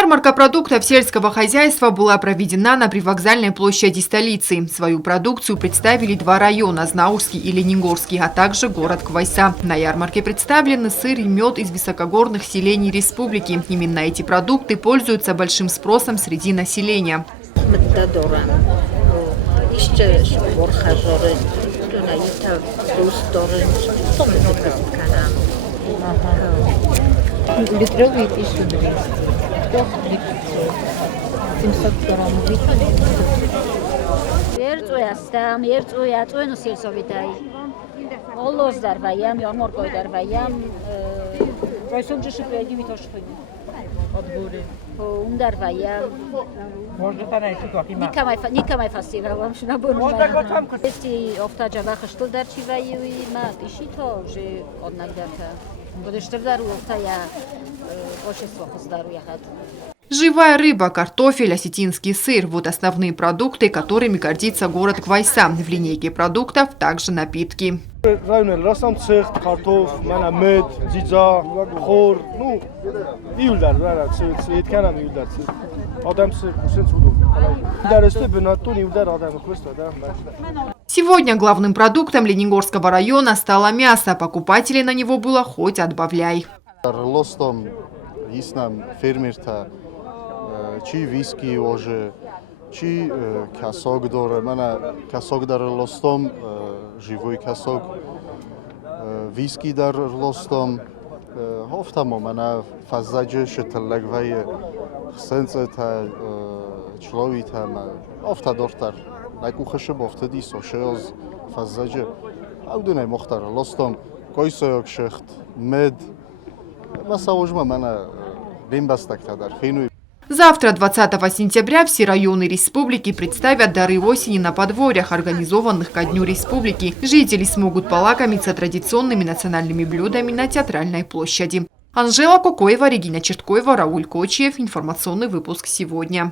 Ярмарка продуктов сельского хозяйства была проведена на привокзальной площади столицы. Свою продукцию представили два района – Знаурский и Ленигорский, а также город Квайса. На ярмарке представлены сыр и мед из высокогорных селений республики. Именно эти продукты пользуются большим спросом среди населения. Живая рыба, картофель, осетинский сыр – вот основные продукты, которыми гордится город Квайса. В линейке продуктов также напитки. Сегодня главным продуктом Ленигорского района стало мясо. Покупателей на него было хоть отбавляй. Чи виски уже, чи касок дора, мана касок дар лостом, живой касок, виски дар лостом, хофтамо мана фазаджи шетлагвай хсенцета человита ма хофта дортар, найкухаше бофтади сошез фазаджи, аудунай мохтар лостом, койсок шехт мед, масаужма мана римбастакта дар хину. Завтра, 20 сентября, все районы республики представят дары осени на подворьях, организованных ко Дню Республики. Жители смогут полакомиться традиционными национальными блюдами на Театральной площади. Анжела Кокоева, Регина Черткоева, Рауль Кочиев. Информационный выпуск сегодня.